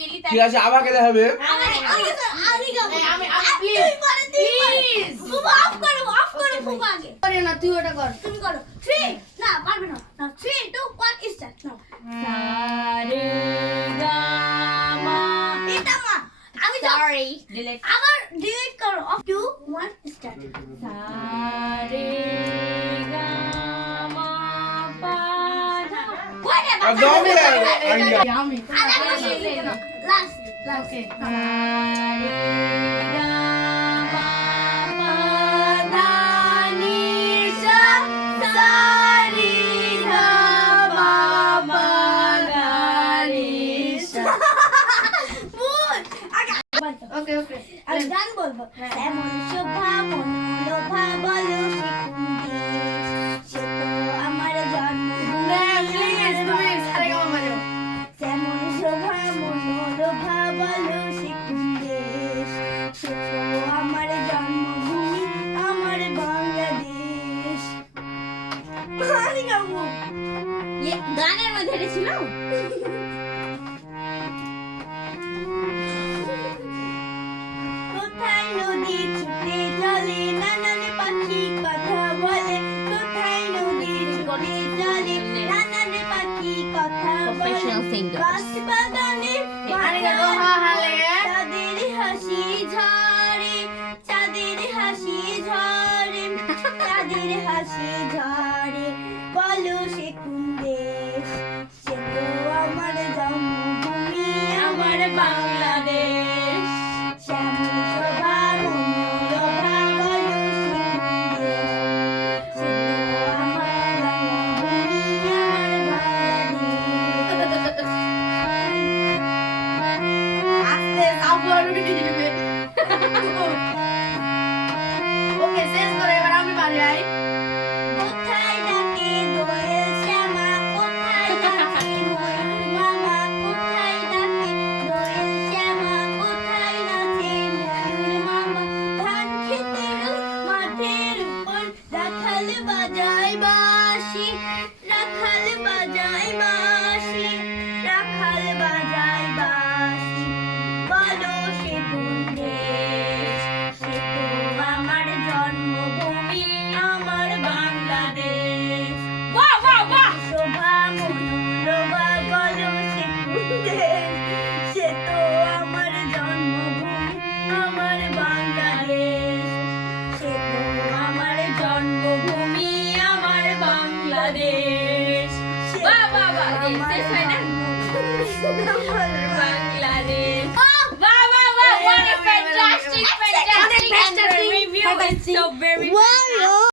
গেলি ঠিক আছে আবার খেতে হবে। তুই ওটা কর। তুমি করো 3 না পারবে না 3 2 1 স্টার্ট নাও সারে গা মা এটা মা আমি সরি ডিলিট আবার ডিলিট করো 2 1 স্টার্ট সারে গা মা পা ধা কোনে একদম আমি লাস্ট ওকে সারে গা মা পা ধা নি সা সারি গা মা পা গা নি সা ভুল আগে ওকে ওকে আমি গান বলবো এমন শোভা মনোলোভা বলো সে তো আমার প্লিজ তুমি সারেগামা বাজাও। যেমন শোভা মনোলোভা বলো দেশ সে তো আমার জন্মভূমি আমার বাংলাদেশ আমি গাবো গানের মধ্যে এটা ছিল কোথায় নদী ছুটে চলে নানান পাখি কথা বলে কোথায় নদী ছুটে চলে নানান পাখি কথা বলে Professional singer. গাছ বাগানে চাঁদের হাসি ঝরে চাঁদের হাসি ঝরে চাঁদের হাসি ঝরে বলো সে কোন দেশ সে তো আমার জন্মভূমি আমার বাংলাদেশ শ্যামল শোভা মনোলোভা বলো সে কোন দেশ সে তো আমার জন্মভূমি আমার বাংলাদেশ আস্তে সাবধান করে দিবে। ওকে শেষ করে এবার আমি বাজাই। কোথায় ডাকে দোয়েল শ্যামা কোথায় ডাকে ময়ূর মামা কোথায় ডাকে দোয়েল শ্যামা কোথায় নাচে ময়ূর মামা ধান ক্ষেতের মাঠের উপর রাখাল বাজায় বাঁশি রাখাল বাজায় বাঁশি রাখাল বাজায় বাঁশি বলো সে কোন দেশ সে তো আমার জন্মভূমি আমার বাংলাদেশ বাহ বাহ বাহ শোভা মনোলোভা বলো সে কোন দেশ সে তো আমার জন্মভূমি আমার বাংলাদেশ সে তো আমার জন্মভূমি আমার বাংলাদেশ বাহ বাহ বাহ শেষ হয় না আমার বাংলাদেশ বাহ বাহ বাহ what a fantastic Fantastic and the review is so very